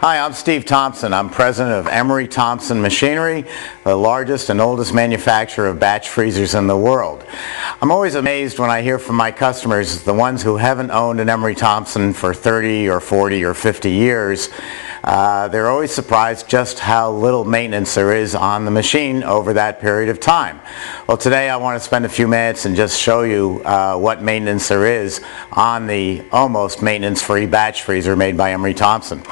Hi, I'm Steve Thompson. I'm president of Emery Thompson Machinery, the largest and oldest manufacturer of batch freezers in the world. I'm always amazed when I hear from my customers, the ones who haven't owned an Emery Thompson for 30 or 40 or 50 years, they're always surprised just how little maintenance there is on the machine over that period of time. Well, today I want to spend a few minutes and just show you what maintenance there is on the almost maintenance-free batch freezer made by Emery Thompson.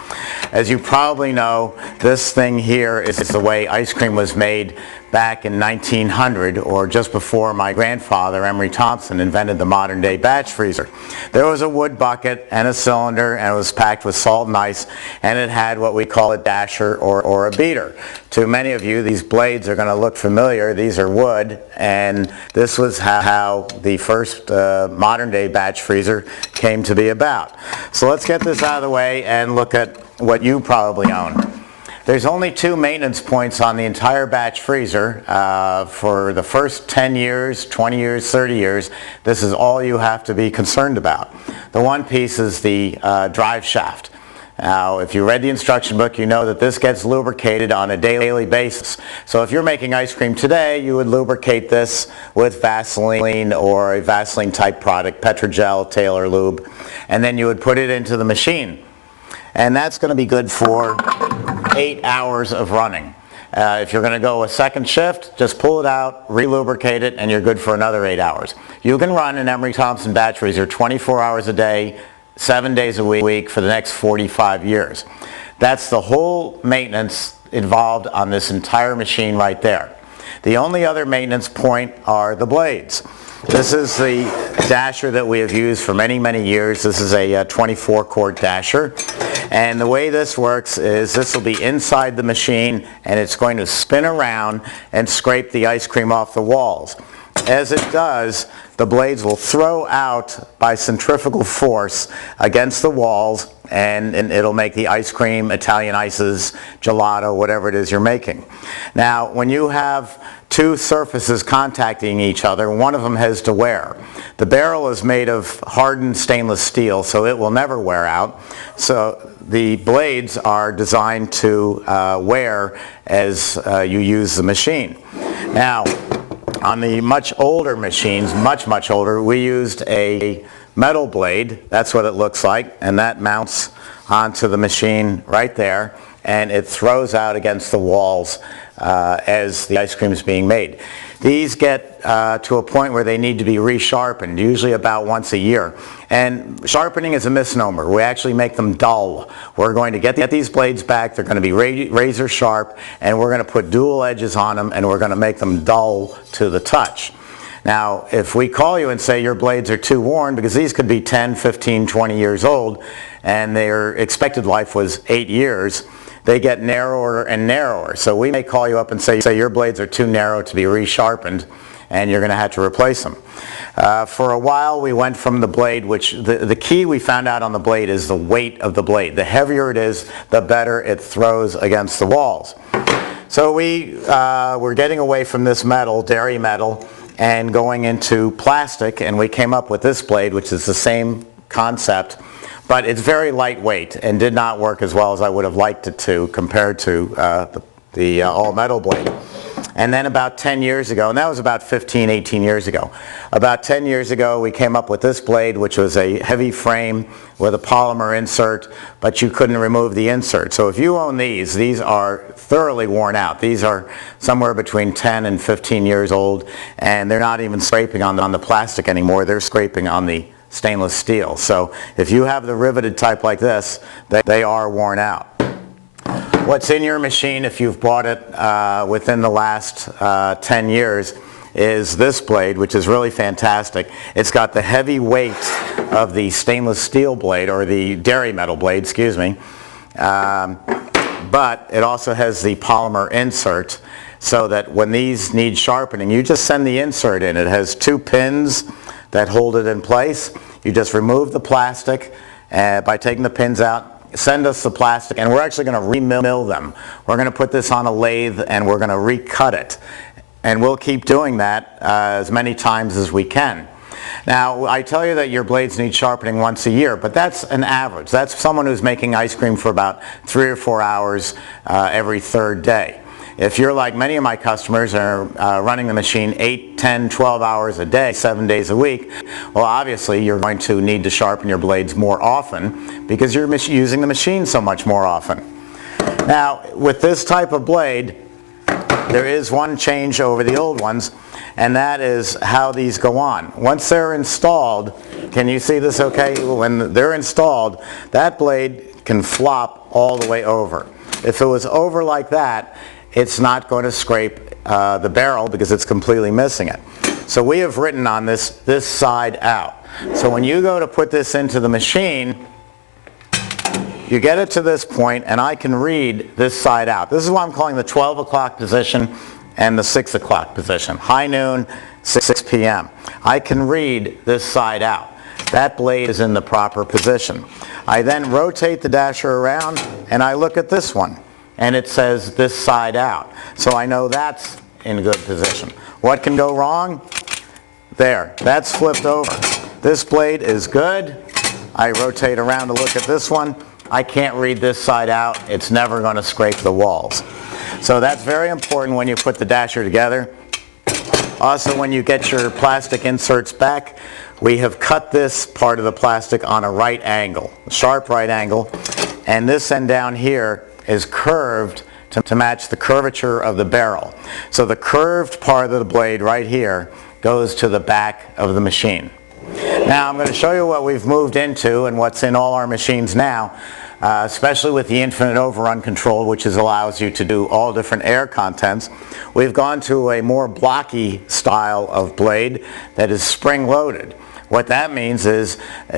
As you probably know, this thing here is the way ice cream was made back in 1900, or just before my grandfather, Emery Thompson, invented the modern day batch freezer. There was a wood bucket and a cylinder, and it was packed with salt and ice, and it had what we call a dasher or a beater. To many of you, these blades are going to look familiar. These are wood, and this was how the first modern day batch freezer came to be about. So let's get this out of the way and look at what you probably own. There's only two maintenance points on the entire batch freezer. For the first 10 years, 20 years, 30 years, this is all you have to be concerned about. The one piece is the drive shaft. Now, if you read the instruction book, you know that this gets lubricated on a daily basis. So if you're making ice cream today, you would lubricate this with Vaseline or a Vaseline type product, Petrogel, Taylor Lube, and then you would put it into the machine. And that's going to be good for 8 hours of running. If you're going to go a second shift, just pull it out, re-lubricate it, and you're good for another 8 hours. You can run an Emery Thompson batch freezer 24 hours a day, 7 days a week for the next 45 years. That's the whole maintenance involved on this entire machine right there. The only other maintenance point are the blades. This is the dasher that we have used for many, many years. This is a 24-quart dasher. And the way this works is this will be inside the machine, and it's going to spin around and scrape the ice cream off the walls. As it does, the blades will throw out by centrifugal force against the walls, and it'll make the ice cream, Italian ices, gelato, whatever it is you're making. Now, when you have two surfaces contacting each other, one of them has to wear. The barrel is made of hardened stainless steel, so it will never wear out. So the blades are designed to wear as you use the machine. Now, on the much older machines, much older, we used a metal blade. That's what it looks like, and that mounts onto the machine right there, and it throws out against the walls as the ice cream is being made. These get to a point where they need to be resharpened, usually about once a year. And sharpening is a misnomer. We actually make them dull. We're going to get these blades back. They're going to be razor sharp, and we're going to put dual edges on them, and we're going to make them dull to the touch. Now, if we call you and say your blades are too worn, because these could be 10, 15, 20 years old, and their expected life was 8 years, they get narrower and narrower. So we may call you up and say your blades are too narrow to be resharpened, and you're going to have to replace them. For a while we went from the blade, which the key we found out on the blade is the weight of the blade. The heavier it is, the better it throws against the walls. So we were getting away from this metal, dairy metal, and going into plastic, and we came up with this blade, which is the same concept, but it's very lightweight and did not work as well as I would have liked it to compared to the all-metal blade. And then about 10 years ago, and that was about 15, 18 years ago, about 10 years ago we came up with this blade, which was a heavy frame with a polymer insert, but you couldn't remove the insert. So if you own these are thoroughly worn out. These are somewhere between 10 and 15 years old, and they're not even scraping on the plastic anymore. They're scraping on the stainless steel. So if you have the riveted type like this, they are worn out. What's in your machine, if you've bought it within the last 10 years, is this blade, which is really fantastic. It's got the heavy weight of the stainless steel blade, or the dairy metal blade, excuse me, but it also has the polymer insert, so that when these need sharpening, you just send the insert in. It has two pins that hold it in place. You just remove the plastic by taking the pins out, send us the plastic, and we're actually going to remill them. We're going to put this on a lathe and we're going to recut it. And we'll keep doing that as many times as we can. Now, I tell you that your blades need sharpening once a year, but that's an average. That's someone who's making ice cream for about 3 or 4 hours every third day. If you're like many of my customers are running the machine 8, 10, 12 hours a day, 7 days a week, well, obviously you're going to need to sharpen your blades more often because you're using the machine so much more often. Now, with this type of blade, there is one change over the old ones, and that is how these go on. Once they're installed, can you see this okay? When they're installed, that blade can flop all the way over. If it was over like that, it's not going to scrape the barrel because it's completely missing it. So we have written on this side out. So when you go to put this into the machine, you get it to this point, and I can read this side out. This is what I'm calling the 12 o'clock position and the 6 o'clock position. High noon, 6 p.m. I can read this side out. That blade is in the proper position. I then rotate the dasher around, and I look at this one, and it says this side out. So I know that's in good position. What can go wrong? There, that's flipped over. This blade is good. I rotate around to look at this one. I can't read this side out. It's never going to scrape the walls. So that's very important when you put the dasher together. Also, when you get your plastic inserts back, we have cut this part of the plastic on a right angle, a sharp right angle, and this end down here is curved to match the curvature of the barrel. So the curved part of the blade right here goes to the back of the machine. Now I'm going to show you what we've moved into and what's in all our machines now, especially with the infinite overrun control, which allows you to do all different air contents. We've gone to a more blocky style of blade that is spring-loaded. What that means is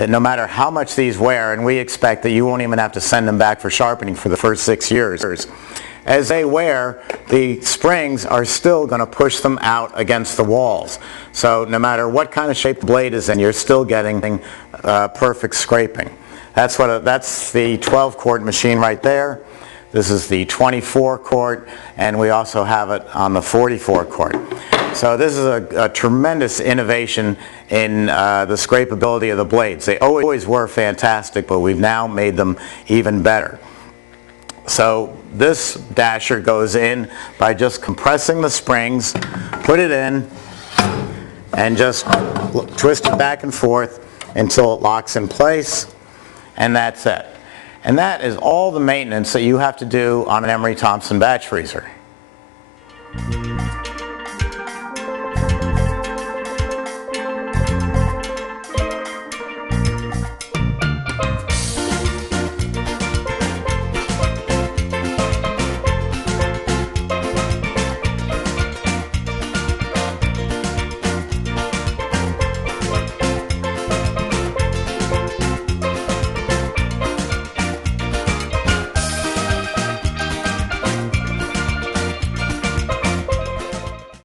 no matter how much these wear, and we expect that you won't even have to send them back for sharpening for the first 6 years, as they wear, the springs are still going to push them out against the walls. So no matter what kind of shape the blade is in, you're still getting perfect scraping. That's the 12-quart machine right there. This is the 24-quart, and we also have it on the 44-quart. So this is a tremendous innovation in the scrapability of the blades. They always were fantastic, but we've now made them even better. So this dasher goes in by just compressing the springs, put it in, and just twist it back and forth until it locks in place, and that's it. And that is all the maintenance that you have to do on an Emery Thompson batch freezer.